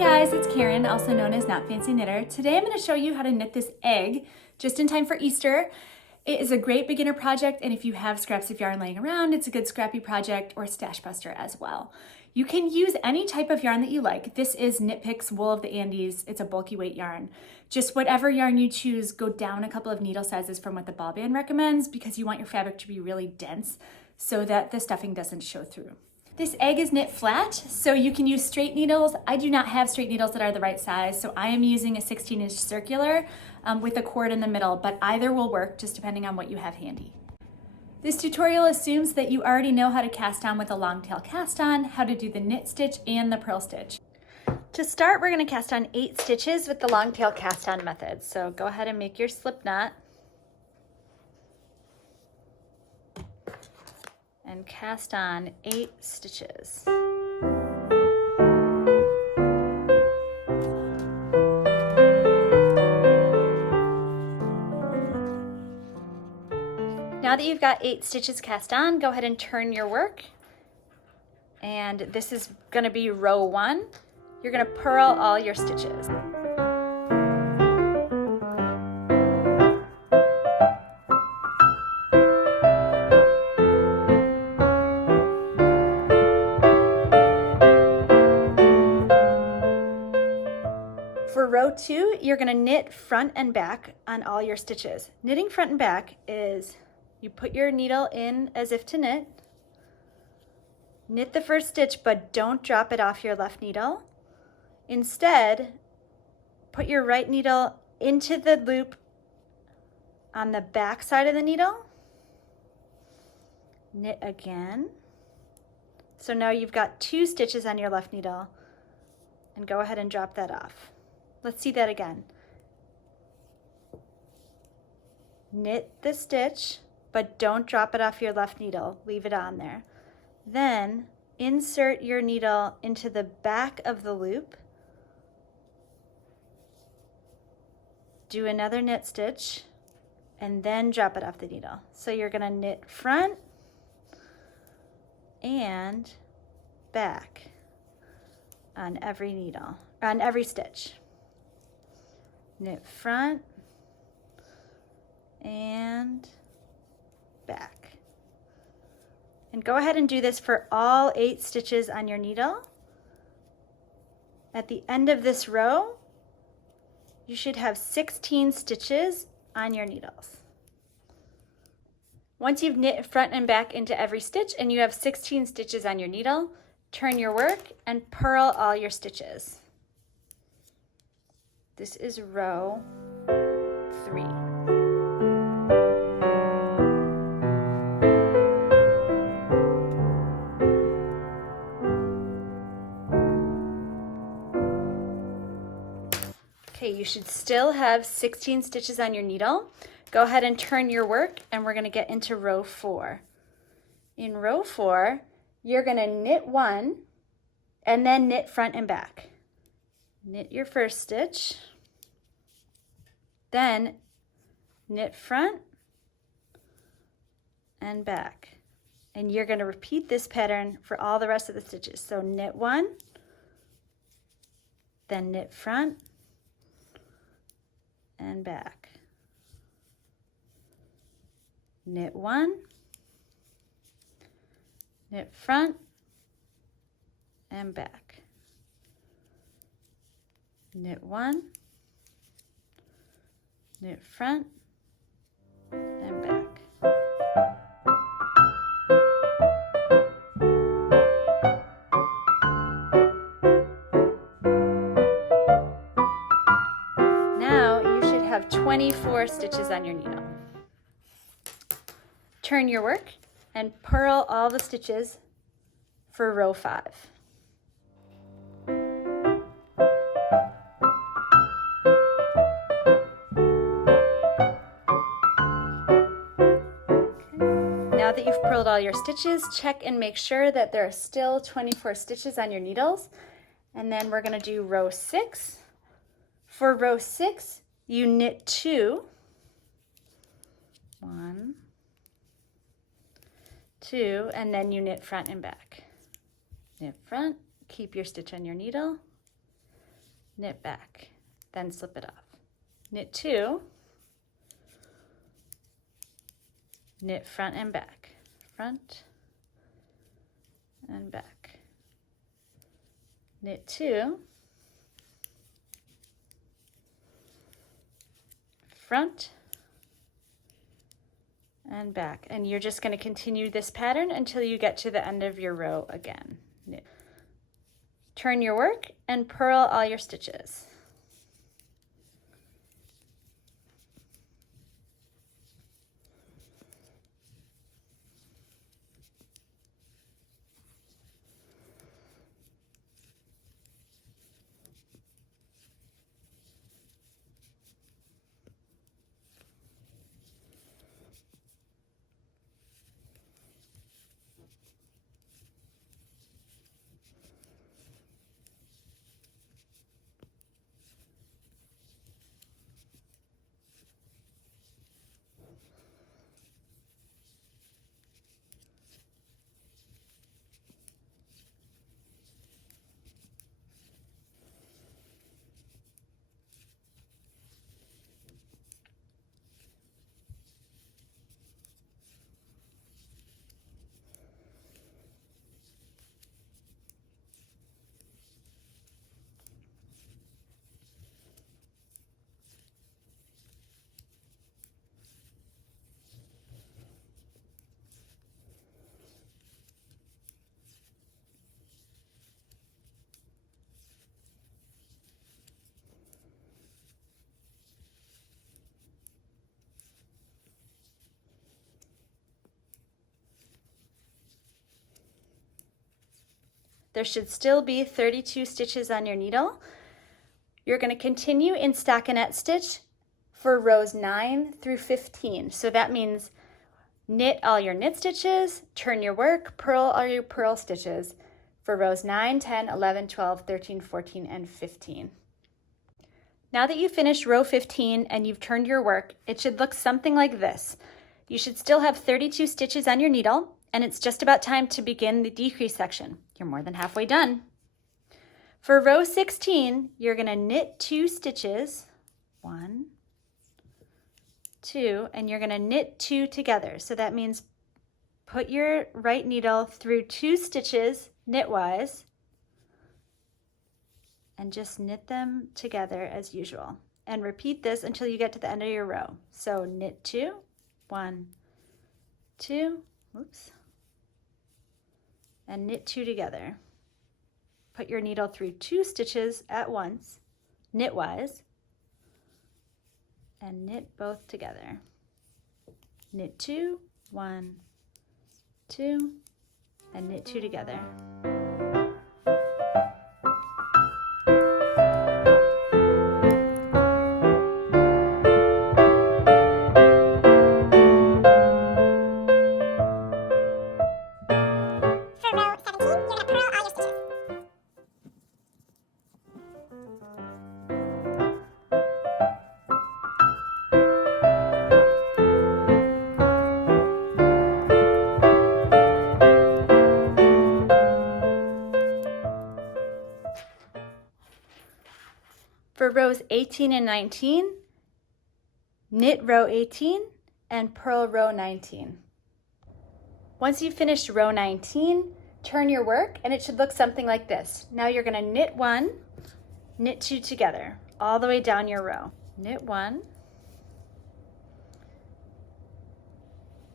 guys, it's Karen, also known as Not Fancy Knitter. Today I'm going to show you how to knit this egg just in time for Easter. It is a great beginner project, and if you have scraps of yarn laying around, it's a good scrappy project or stash buster as well. You can use any type of yarn that you like. This is Knit Picks Wool of the Andes. It's a bulky weight yarn. Just whatever yarn you choose, go down a couple of needle sizes from what the ball band recommends because you want your fabric to be really dense so that the stuffing doesn't show through. This egg is knit flat, so you can use straight needles. I do not have straight needles that are the right size, so I am using a 16-inch circular with a cord in the middle, but either will work just depending on what you have handy. This tutorial assumes that you already know how to cast on with a long tail cast on, how to do the knit stitch and the purl stitch. To start, we're going to cast on 8 stitches with the long tail cast on method. So go ahead and make your slip knot and cast on 8 stitches. Now that you've got 8 stitches cast on, go ahead and turn your work. And this is going to be row 1. You're going to purl all your stitches. For row 2, you're going to knit front and back on all your stitches. Knitting front and back is you put your needle in as if to knit, knit the first stitch, but don't drop it off your left needle. Instead, put your right needle into the loop on the back side of the needle, knit again. So now you've got 2 stitches on your left needle, and go ahead and drop that off. Let's see that again. Knit the stitch, but don't drop it off your left needle. Leave it on there. Then insert your needle into the back of the loop. Do another knit stitch, and then drop it off the needle. So you're going to knit front and back on every needle, on every stitch. Knit front and back. And go ahead and do this for all 8 stitches on your needle. At the end of this row, you should have 16 stitches on your needles. Once you've knit front and back into every stitch and you have 16 stitches on your needle, turn your work and purl all your stitches. This is row 3. Okay, you should still have 16 stitches on your needle. Go ahead and turn your work, and we're going to get into row 4. In row 4, you're going to knit 1 and then knit front and back. Knit your first stitch, then knit front and back. And you're going to repeat this pattern for all the rest of the stitches. So knit 1, then knit front and back. Knit 1, knit front and back. Knit 1, knit front and back. Now you should have 24 stitches on your needle. Turn your work and purl all the stitches for row 5. Now that you've purled all your stitches, check and make sure that there are still 24 stitches on your needles. And then we're going to do row 6. For row 6, you knit 2, 1, 2, and then you knit front and back. Knit front, keep your stitch on your needle, knit back, then slip it off. Knit 2, knit front and back, front and back. Knit 2, front and back, and you're just going to continue this pattern until you get to the end of your row again. Knit. Turn your work and purl all your stitches. There should still be 32 stitches on your needle. You're going to continue in stockinette stitch for rows 9 through 15. So that means knit all your knit stitches, turn your work, purl all your purl stitches for rows 9, 10, 11, 12, 13, 14, and 15. Now that you've finished row 15 and you've turned your work, it should look something like this. You should still have 32 stitches on your needle, and it's just about time to begin the decrease section. You're more than halfway done. For row 16, you're going to knit 2 stitches, 1, 2, and you're going to knit 2 together. So that means put your right needle through 2 stitches knitwise and just knit them together as usual. And repeat this until you get to the end of your row. So knit 2, 1, 2, oops, and knit 2 together. Put your needle through 2 stitches at once, knitwise, and knit both together. Knit 2, 1, 2, and knit 2 together. For rows 18 and 19, knit row 18 and purl row 19. Once you've finished row 19, turn your work and it should look something like this. Now you're going to knit 1, knit 2 together all the way down your row. Knit 1,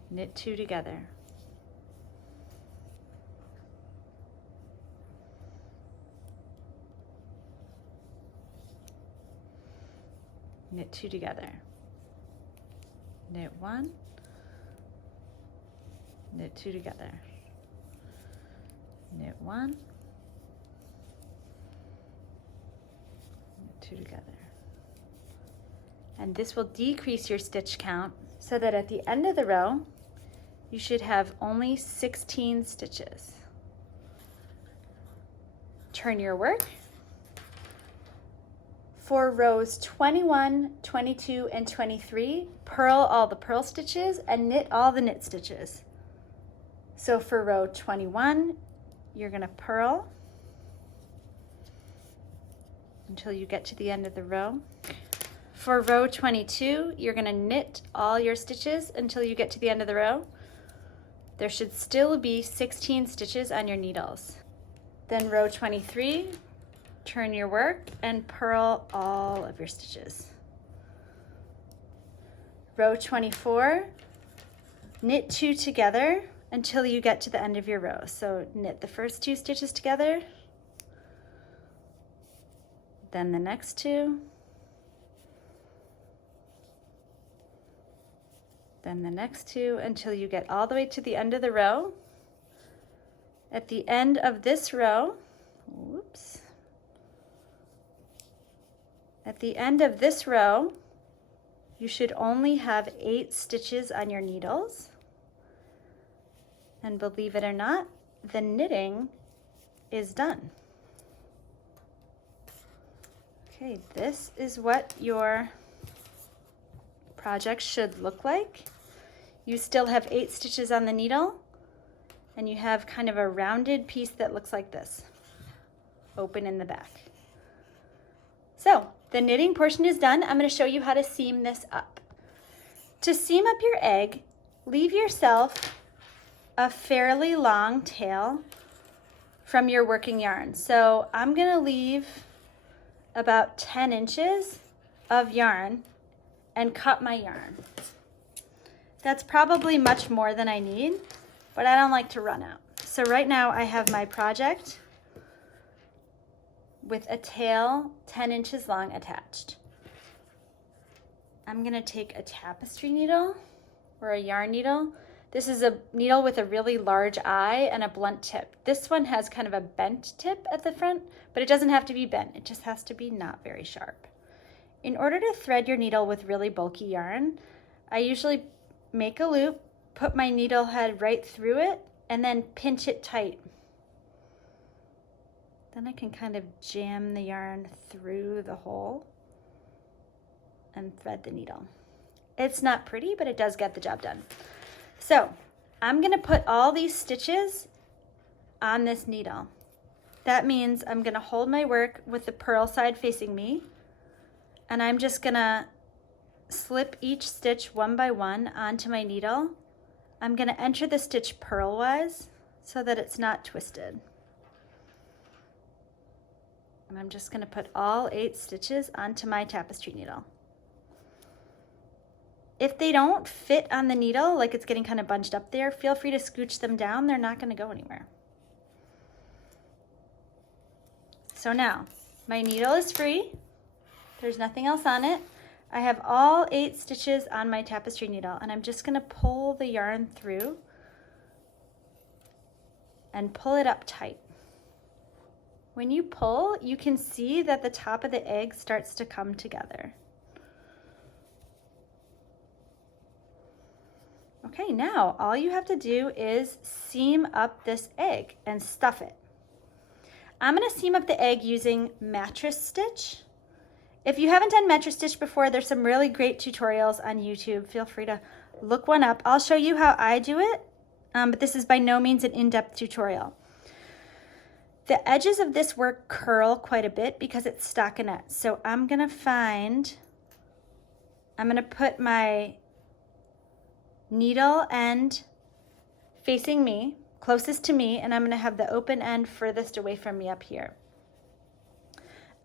knit 2 together. Knit 2 together. Knit 1, knit 2 together. Knit 1, knit 2 together. And this will decrease your stitch count so that at the end of the row, you should have only 16 stitches. Turn your work. For rows 21, 22, and 23, purl all the purl stitches and knit all the knit stitches. So for row 21, you're going to purl until you get to the end of the row. For row 22, you're going to knit all your stitches until you get to the end of the row. There should still be 16 stitches on your needles. Then row 23, turn your work and purl all of your stitches. Row 24, knit 2 together until you get to the end of your row. So knit the first 2 stitches together, then the next 2, then the next 2 until you get all the way to the end of the row. At the end of this row, whoops. At the end of this row, you should only have 8 stitches on your needles. And believe it or not, the knitting is done. Okay, this is what your project should look like. You still have 8 stitches on the needle, and you have kind of a rounded piece that looks like this, open in the back. So the knitting portion is done. I'm going to show you how to seam this up. To seam up your egg, leave yourself a fairly long tail from your working yarn. So I'm going to leave about 10 inches of yarn and cut my yarn. That's probably much more than I need, but I don't like to run out. So right now I have my project with a tail 10 inches long attached. I'm gonna take a tapestry needle or a yarn needle. This is a needle with a really large eye and a blunt tip. This one has kind of a bent tip at the front, but it doesn't have to be bent. It just has to be not very sharp. In order to thread your needle with really bulky yarn, I usually make a loop, put my needle head right through it, and then pinch it tight. Then I can kind of jam the yarn through the hole and thread the needle. It's not pretty, but it does get the job done. So I'm gonna put all these stitches on this needle. That means I'm gonna hold my work with the purl side facing me, and I'm just gonna slip each stitch one by one onto my needle. I'm gonna enter the stitch purlwise so that it's not twisted. And I'm just gonna put all 8 stitches onto my tapestry needle. If they don't fit on the needle, like it's getting kind of bunched up there, feel free to scooch them down. They're not gonna go anywhere. So now, my needle is free. There's nothing else on it. I have all 8 stitches on my tapestry needle, and I'm just gonna pull the yarn through and pull it up tight. When you pull, you can see that the top of the egg starts to come together. Okay, now all you have to do is seam up this egg and stuff it. I'm gonna seam up the egg using mattress stitch. If you haven't done mattress stitch before, there's some really great tutorials on YouTube. Feel free to look one up. I'll show you how I do it, but this is by no means an in-depth tutorial. The edges of this work curl quite a bit because it's stockinette. So I'm gonna put my needle end facing me, closest to me, and I'm gonna have the open end furthest away from me up here.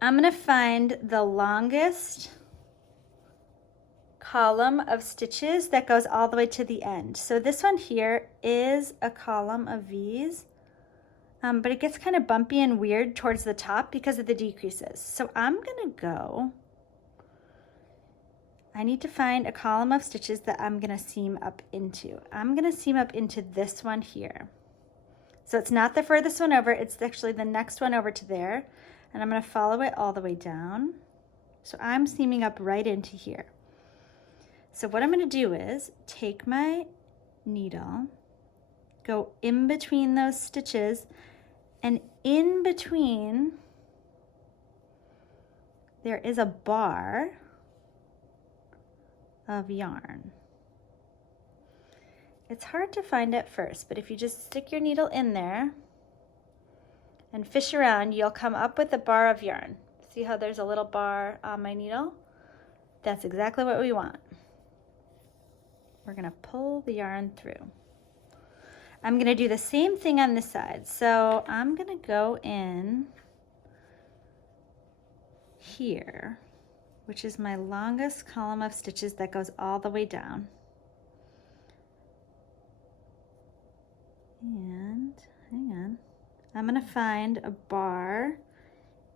I'm gonna find the longest column of stitches that goes all the way to the end. So this one here is a column of V's, but it gets kind of bumpy and weird towards the top because of the decreases. So I need to find a column of stitches that I'm gonna seam up into. I'm gonna seam up into this one here. So it's not the furthest one over, it's actually the next one over to there. And I'm gonna follow it all the way down. So I'm seaming up right into here. So what I'm gonna do is take my needle, go in between those stitches, and in between there is a bar of yarn. It's hard to find at first, but if you just stick your needle in there and fish around, you'll come up with a bar of yarn. See how there's a little bar on my needle? That's exactly what we want. We're gonna pull the yarn through. I'm gonna do the same thing on this side. So I'm gonna go in here, which is my longest column of stitches that goes all the way down. And hang on, I'm gonna find a bar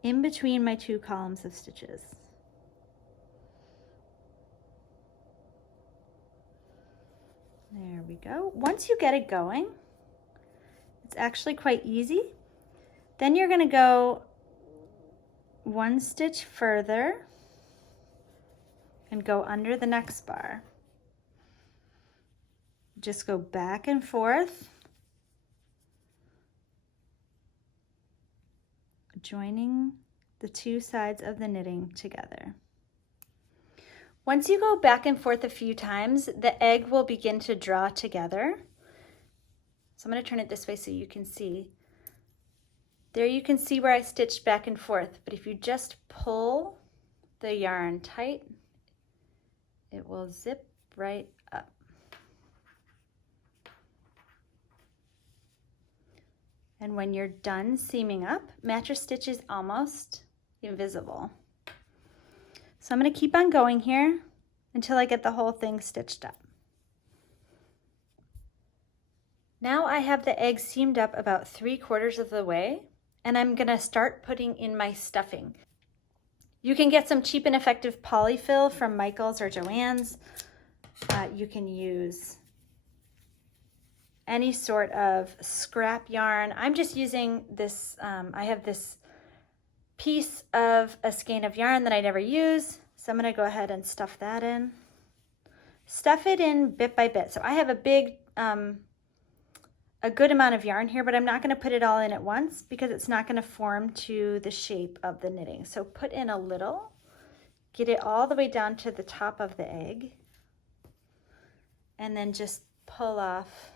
in between my two columns of stitches. There we go. Once you get it going, it's actually quite easy. Then you're gonna go one stitch further and go under the next bar. Just go back and forth, joining the two sides of the knitting together. Once you go back and forth a few times, the egg will begin to draw together. So I'm going to turn it this way so you can see. There you can see where I stitched back and forth, but if you just pull the yarn tight, it will zip right up. And when you're done seaming up, mattress stitch is almost invisible. So I'm going to keep on going here until I get the whole thing stitched up. Now I have the egg seamed up about 3/4 of the way, and I'm going to start putting in my stuffing. You can get some cheap and effective polyfill from Michael's or Joann's. You can use any sort of scrap yarn. I'm just using this, I have this piece of a skein of yarn that I never use, so I'm going to go ahead and stuff that in. Stuff it in bit by bit. So I have a big, a good amount of yarn here, but I'm not going to put it all in at once because it's not going to form to the shape of the knitting. So put in a little, get it all the way down to the top of the egg, and then just pull off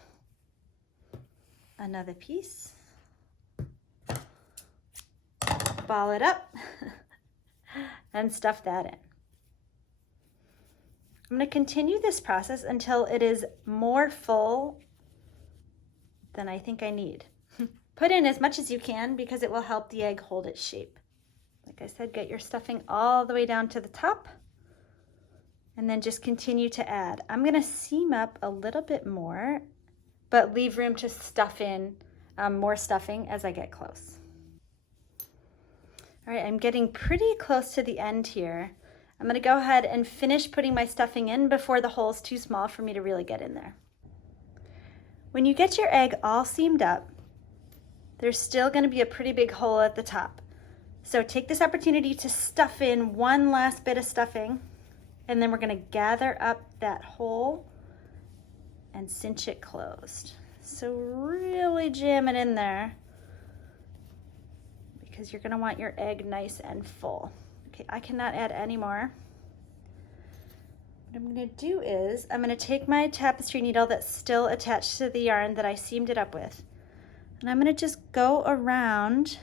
another piece. Ball it up and stuff that in. I'm going to continue this process until it is more full than I think I need. Put in as much as you can because it will help the egg hold its shape. Like I said, get your stuffing all the way down to the top and then just continue to add. I'm going to seam up a little bit more, but leave room to stuff in more stuffing as I get close. All right, I'm getting pretty close to the end here. I'm going to go ahead and finish putting my stuffing in before the hole's too small for me to really get in there. When you get your egg all seamed up, there's still going to be a pretty big hole at the top. So take this opportunity to stuff in one last bit of stuffing, and then we're going to gather up that hole and cinch it closed. So really jam it in there because you're going to want your egg nice and full. Okay, I cannot add any more. What I'm going to do is I'm going to take my tapestry needle that's still attached to the yarn that I seamed it up with, and I'm going to just go around.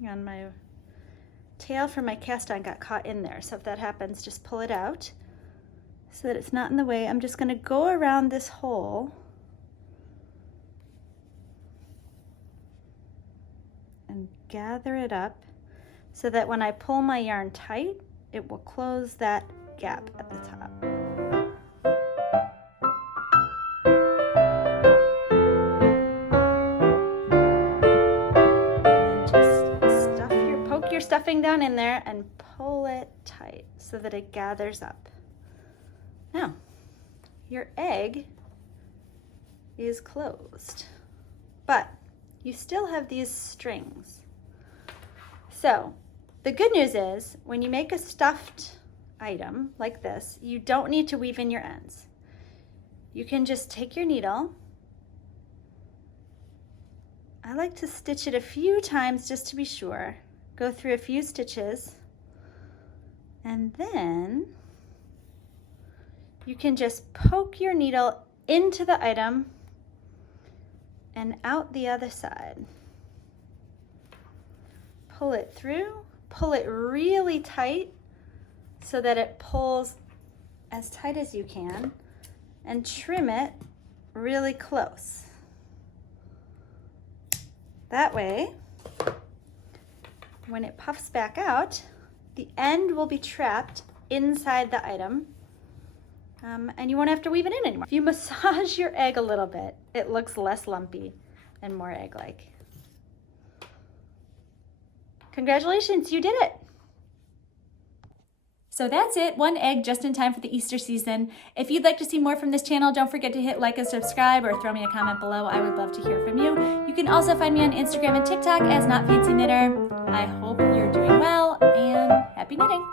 Hang on, my tail from my cast on got caught in there, so if that happens, just pull it out so that it's not in the way. I'm just going to go around this hole and gather it up so that when I pull my yarn tight, it will close that gap at the top. And just poke your stuffing down in there and pull it tight so that it gathers up. Now, your egg is closed, but you still have these strings. So the good news is when you make a stuffed item like this, you don't need to weave in your ends. You can just take your needle. I like to stitch it a few times just to be sure. Go through a few stitches, and then you can just poke your needle into the item and out the other side. pull it through, pull it really tight so that it pulls as tight as you can, and trim it really close. That way, when it puffs back out, the end will be trapped inside the item, and you won't have to weave it in anymore. If you massage your egg a little bit, it looks less lumpy and more egg-like. Congratulations, you did it! So that's it, one egg just in time for the Easter season. If you'd like to see more from this channel, don't forget to hit like and subscribe or throw me a comment below. I would love to hear from you. You can also find me on Instagram and TikTok as knotfancyknitter. I hope you're doing well and happy knitting.